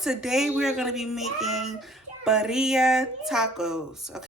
today we're going to be making birria tacos. Okay.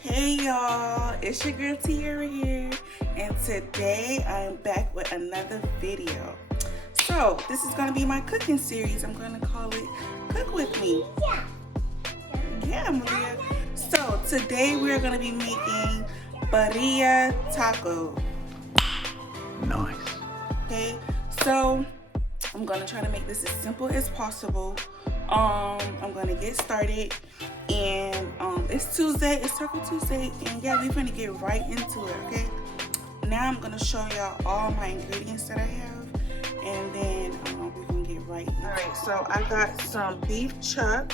Hey y'all, it's your girl Tiara here, and today I am back with another video. So this is going to be my cooking series. I'm going to call it Cook With Me. Yeah, Maria. So today we're going to be making birria taco. Nice. Okay, so I'm going to try to make this as simple as possible. I'm going to get started, and it's Tuesday, it's Taco Tuesday, and yeah, we're going to get right into it, okay? Now I'm going to show y'all all my ingredients that I have, and then we're going to get right into it. Alright, so I got some beef chuck,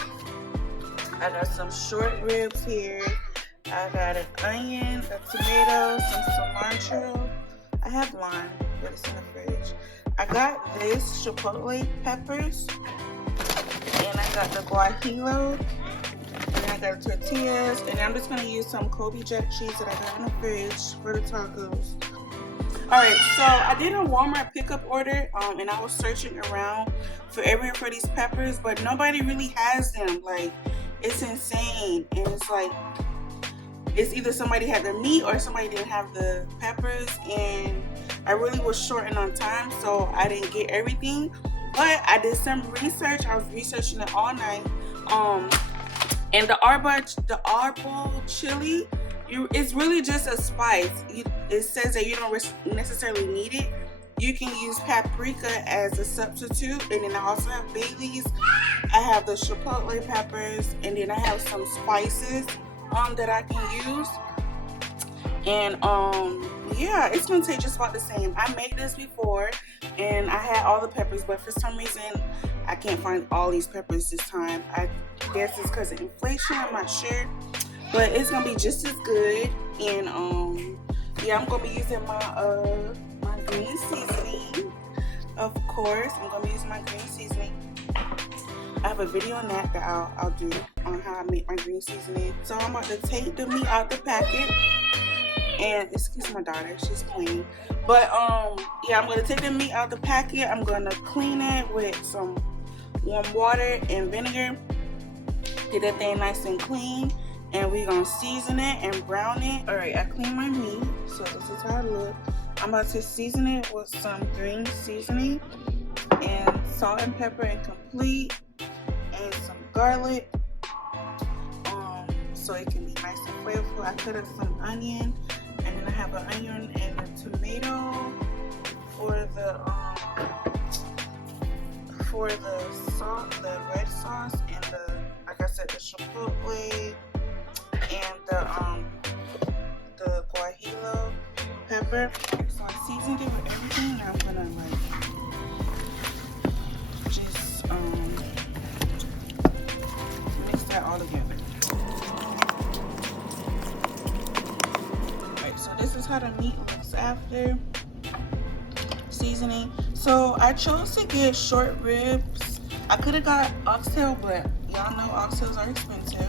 I got some short ribs here, I got an onion, a tomato, some cilantro, I have lime, but it's in the fridge. I got this Chipotle peppers, and I got the Guajillo, and I got the Tortillas, and I'm just gonna use some Colby Jack cheese that I got in the fridge for the tacos. Alright, so I did a Walmart pickup order, and I was searching around everywhere for these peppers, but nobody really has them. Like, it's insane, and it's like, it's either somebody had the meat or somebody didn't have the peppers, and I really was shorting on time, so I didn't get everything. But I did some research. I was researching it all night. And the arbol chili, it's really just a spice. It says that you don't necessarily need it. You can use paprika as a substitute, and then I also have bay leaves. I have the chipotle peppers, and then I have some spices that I can use. And yeah, it's gonna take just about the same. I made this before, and I had all the peppers, but for some reason I can't find all these peppers this time. I guess it's because of inflation, I'm not sure, but it's gonna be just as good. And yeah, I'm gonna be using my green seasoning. Of course, I'm gonna be using my green seasoning. I have a video on that I'll do on how I make my green seasoning. So I'm about to take the meat out the packet. And excuse my daughter, she's playing. But yeah, I'm gonna take the meat out the packet. I'm gonna clean it with some warm water and vinegar. Get that thing nice and clean. And we're gonna season it and brown it. Alright, I cleaned my meat, so this is how it looks. I'm about to season it with some green seasoning and salt and pepper and complete, and some garlic, so it can be nice and flavorful. I cut up some onion, and then I have an onion and a tomato for the red sauce, and like I said, the chipotle and the guajillo pepper. So I seasoned it with everything. Now I'm gonna just mix that all together. So this is how the meat looks after seasoning. So I chose to get short ribs. I could have got oxtail, but y'all know oxtails are expensive.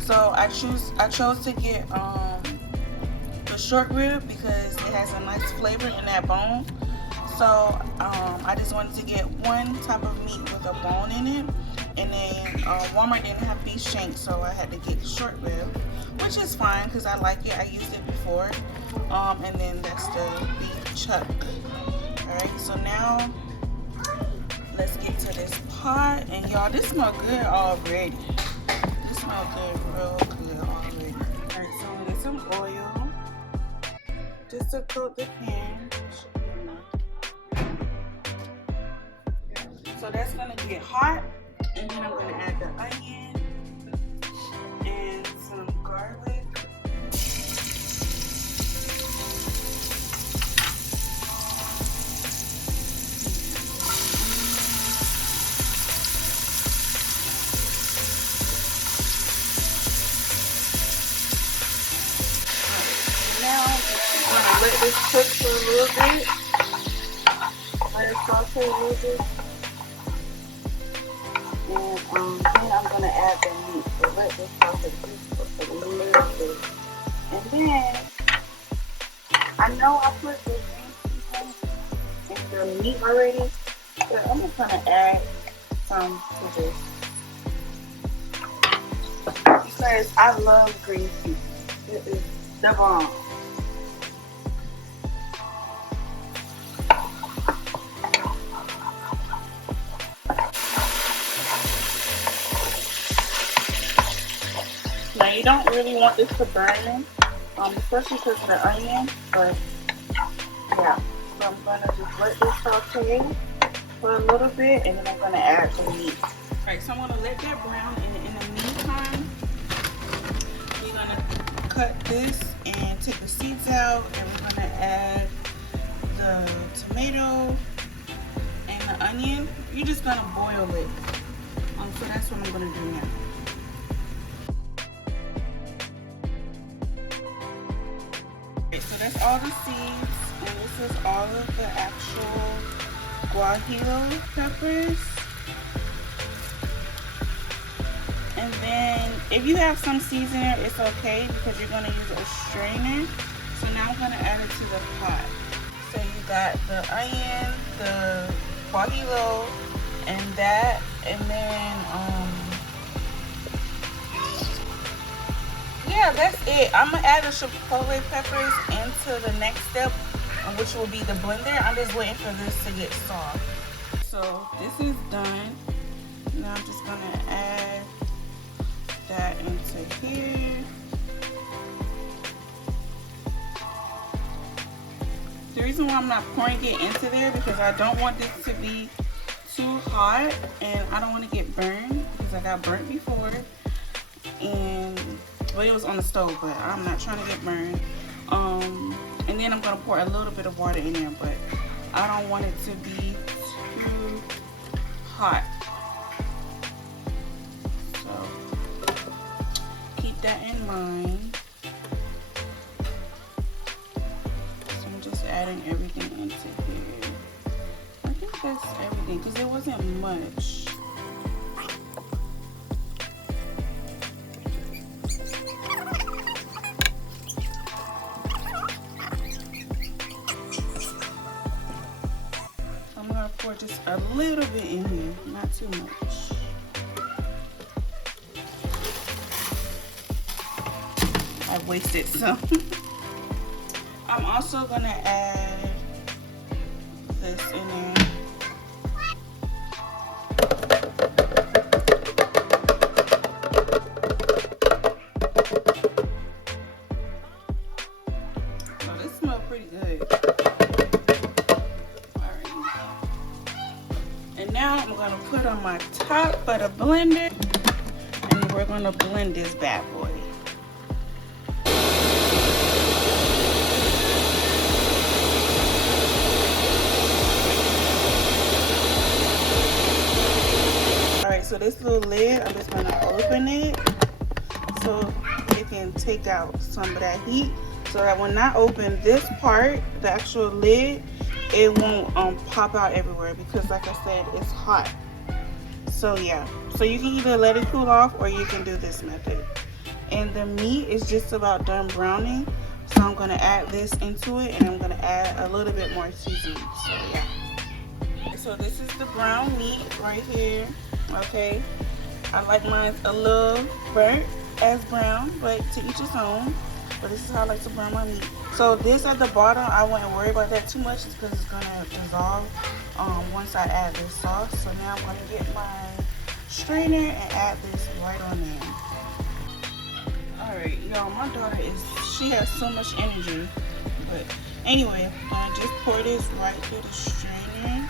So I chose to get the short rib because it has a nice flavor in that bone. So I just wanted to get one type of meat with a bone in it. And then Walmart didn't have beef shanks, so I had to get the short rib, which is fine because I like it. I used it before. And then that's the beef chuck. Alright, so now let's get to this pot. And y'all, this smells good already. This smells good, real good already. Alright, so I'm gonna get some oil just to coat the pan. So that's gonna get hot. And then I'm going to add the onion and some garlic. Now I'm going to let this cook for a little bit. Let it saute a little bit. then I'm gonna add the meat. So let this sausage just cook a little bit. And then I know I put the green seasoning in the meat already, but I'm just gonna add some to this because I love green seasoning. It is the bomb. Now you don't really want this to burn, especially because of the onion, but yeah. So I'm gonna just let this saute for a little bit, and then I'm gonna add the meat. Alright, so I'm gonna let that brown, and in the meantime, you're gonna cut this and take the seeds out, and we're gonna add the tomato and the onion. You're just gonna boil it. So that's what I'm gonna do now. So that's all the seeds, and this is all of the actual Guajillo peppers. And then if you have some seasoning, it's okay because you're going to use a strainer. So now I'm going to add it to the pot. So you got the onion, the Guajillo, and that, and then yeah, that's it. I'm gonna add the Chipotle peppers into the next step, which will be the blender. I'm just waiting for this to get soft. So this is done. Now I'm just gonna add that into here. The reason why I'm not pouring it into there because I don't want this to be too hot, and I don't want to get burned because I got burnt before. And well, it was on the stove, but I'm not trying to get burned. And then I'm gonna pour a little bit of water in there, but I don't want it to be too hot. So keep that in mind. So I'm just adding everything into here. I think that's everything because it wasn't much. Pour just a little bit in here, not too much. I wasted some. I'm also gonna add this in there. Oh, this smells pretty good. And now I'm gonna put on my top of the blender, and we're gonna blend this bad boy. All right, so this little lid, I'm just gonna open it so it can take out some of that heat, so that when I open this part, the actual lid, it won't pop out everywhere because like I said, it's hot. So yeah, so you can either let it cool off or you can do this method. And the meat is just about done browning, so I'm going to add this into it, and I'm going to add a little bit more seasoning. So yeah, so this is the brown meat right here. Okay, I like mine a little burnt as brown, but to each his own. But this is how I like to brown my meat. So this at the bottom, I wouldn't worry about that too much because it's gonna dissolve once I add this sauce. So now I'm gonna get my strainer and add this right on there. All right, y'all, my daughter she has so much energy. But anyway, I'm gonna just pour this right through the strainer.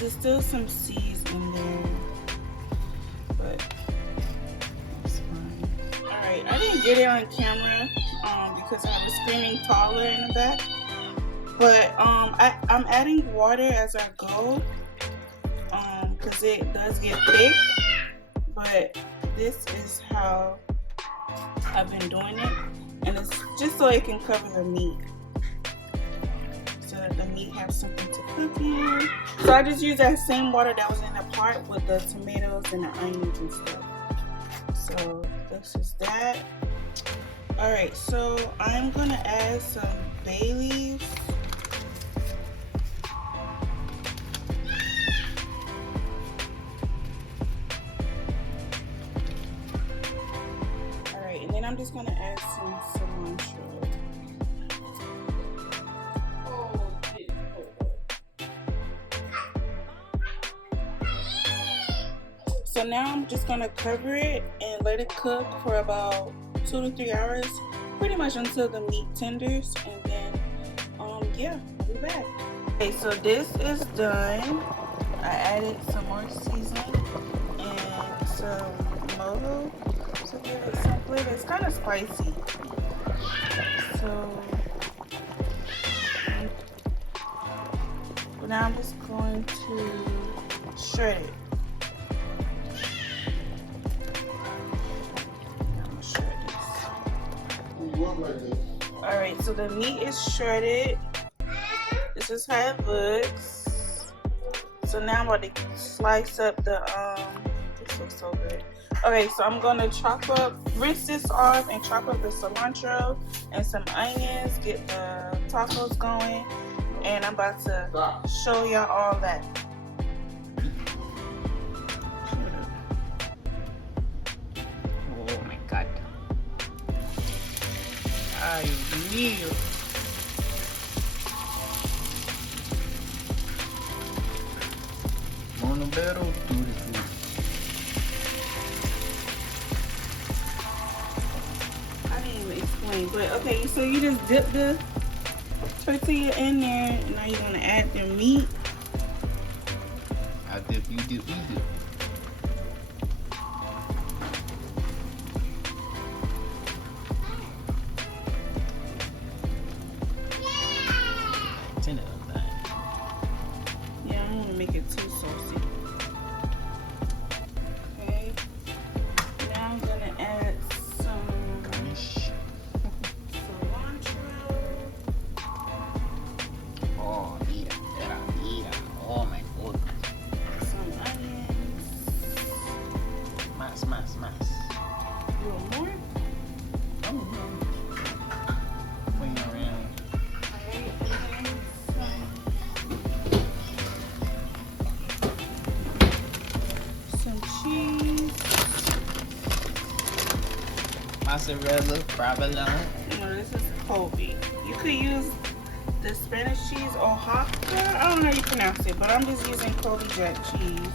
There's still some seeds in there, but it's fine. Alright, I didn't get it on camera because I was screaming taller in the back, but I'm adding water as I go because it does get thick, but this is how I've been doing it, and it's just so it can cover the meat, so that the meat has something to cook in. So I just use that same water that was in the pot with the tomatoes and the onions and stuff. So this is that. Alright, so I'm gonna add some bay leaves. Alright, and then I'm just gonna add some cilantro. So now I'm just gonna cover it and let it cook for about 2 to 3 hours, pretty much until the meat tenders, and then yeah, I'll be back. Okay, so this is done. I added some more seasoning and some mojo to give it some flavor. It's kind of spicy, so now I'm just going to shred it. Alright, so the meat is shredded. This is how it looks. So now I'm about to slice up the this looks so good. Okay, so I'm gonna rinse this off and chop up the cilantro and some onions, get the tacos going, and I'm about to show y'all all that. Oh my god. Ay, mío. Mono better do this. I didn't even explain, but okay, so you just dip the tortilla in there, and now you're gonna add the meat. I dip, you dip, we dip. Yeah, I don't want to make it too saucy. Okay. Now I'm gonna add some cilantro. Oh, mira. Oh my god. Some onions. Más. A little more. Oh no. Swing around. Alright, and then some cheese. Mozzarella, provolone. No, this is Colby. You could use the Spanish cheese or Hofka. I don't know how you pronounce it, but I'm just using Colby Jack cheese.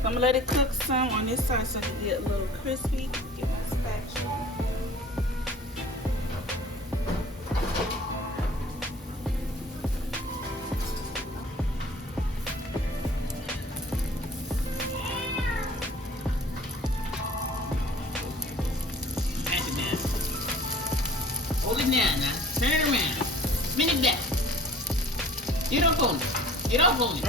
So I'm gonna let it cook some on this side so it can get a little crispy. Get my spatula. Hold it down now. Turn it around. Spin it back. Get up on it.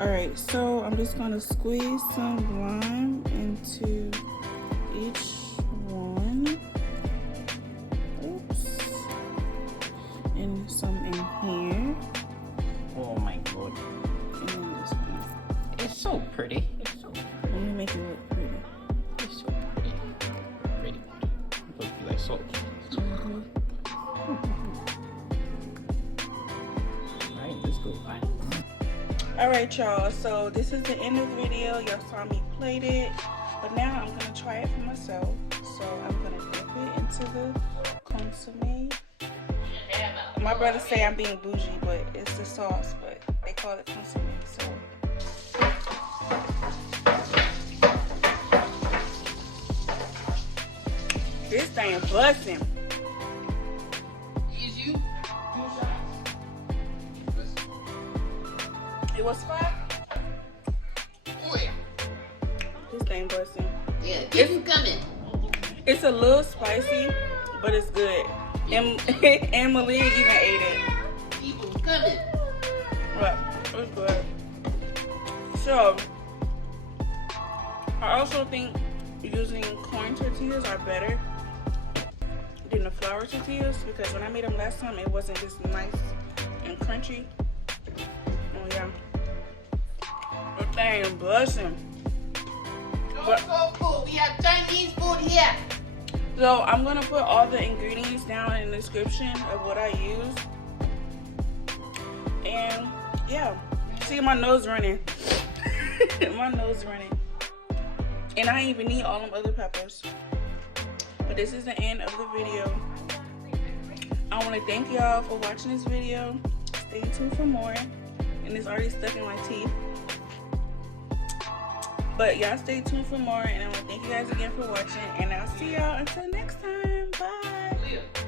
Alright, so I'm just gonna squeeze some lime into each one. Oops. And some in here. Oh my god. And then this one. It's so pretty. Let me make it look pretty. It's so pretty. Pretty. Look like salt. Alright, let's go. Bye. Alright, y'all, so this is the end of the video. Y'all saw me plate it, but now I'm gonna try it for myself. So I'm gonna dip it into the consomme. My brothers say I'm being bougie, but it's the sauce, but they call it consomme. So this thing busting. It was 5? Oh yeah. This thing busting. Yeah, keep it coming. It's a little spicy, but it's good. And Malia even ate it. Keep them coming. But it's good. So I also think using corn tortillas are better than the flour tortillas because when I made them last time, it wasn't just nice and crunchy. Oh yeah, that thing is busting. Don't go food. We have Chinese food here. So I'm gonna put all the ingredients down in the description of what I use. And yeah, see my nose running. My nose running. And I didn't even need all them other peppers. But this is the end of the video. I want to thank y'all for watching this video. Stay tuned for more. And it's already stuck in my teeth. But y'all stay tuned for more. And I want to thank you guys again for watching. And I'll see y'all until next time. Bye.